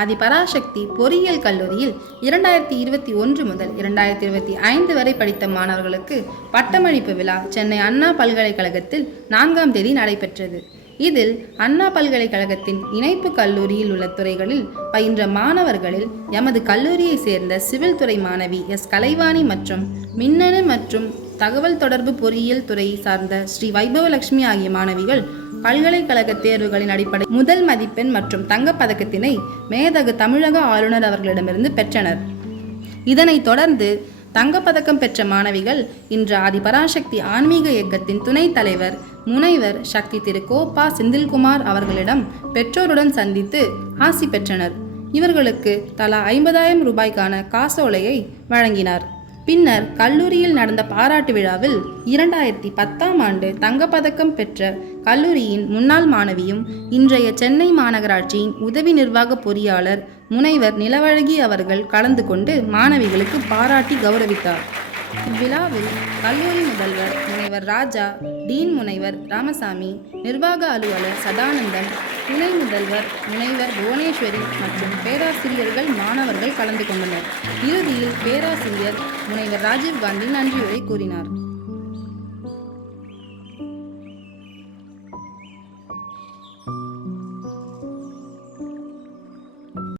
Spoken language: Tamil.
ஆதிபராசக்தி பொறியியல் கல்லூரியில் 2021 முதல் 2025 வரை படித்த மாணவர்களுக்கு பட்டமளிப்பு விழா சென்னை அண்ணா பல்கலைக்கழகத்தில் 4ஆம் தேதி நடைபெற்றது. இதில் அண்ணா பல்கலைக்கழகத்தின் இணைப்பு கல்லூரியில் உள்ள துறைகளில் பயின்ற மாணவர்களில் எமது கல்லூரியை சேர்ந்த சிவில் துறை மாணவி எஸ். கலைவாணி மற்றும் மின்னணு மற்றும் தகவல் தொடர்பு பொறியியல் துறையை சார்ந்த ஸ்ரீ வைபவலட்சுமி ஆகிய மாணவிகள் பல்கலைக்கழக தேர்வுகளின் அடிப்படை முதல் மதிப்பெண் மற்றும் தங்கப்பதக்கத்தினை மேதகு தமிழக ஆளுநர் அவர்களிடமிருந்து பெற்றனர். இதனைத் தொடர்ந்து தங்கப்பதக்கம் பெற்ற மாணவிகள் இன்று ஆதிபராசக்தி ஆன்மீக இயக்கத்தின் துணைத் தலைவர் முனைவர் சக்தி திரு கோப்பா செந்தில்குமார் அவர்களிடம் பெற்றோருடன் சந்தித்து ஆசி பெற்றனர். இவர்களுக்கு தலா 50,000 ரூபாய்க்கான காசோலையை வழங்கினார். பின்னர் கல்லூரியில் நடந்த பாராட்டு விழாவில் 2010ஆம் ஆண்டு தங்கப்பதக்கம் பெற்ற கல்லூரியின் முன்னாள் மாணவியும் இன்றைய சென்னை மாநகராட்சியின் உதவி நிர்வாக பொறியாளர் முனைவர் நிலவழகி அவர்கள் கலந்து கொண்டு மாணவிகளுக்கு பாராட்டி கௌரவித்தார். இவ்விழாவில் கல்லூரி முதல்வர் முனைவர் ராஜா, டீன் முனைவர் ராமசாமி, நிர்வாக அலுவலர் சதானந்தன், துணை முதல்வர் முனைவர் புவனேஸ்வரி மற்றும் பேராசிரியர்கள் மாணவர்கள் கலந்து கொண்டனர். இறுதியில் பேராசிரியர் முனைவர் ராஜீவ்காந்தி நன்றியுரை கூறினார்.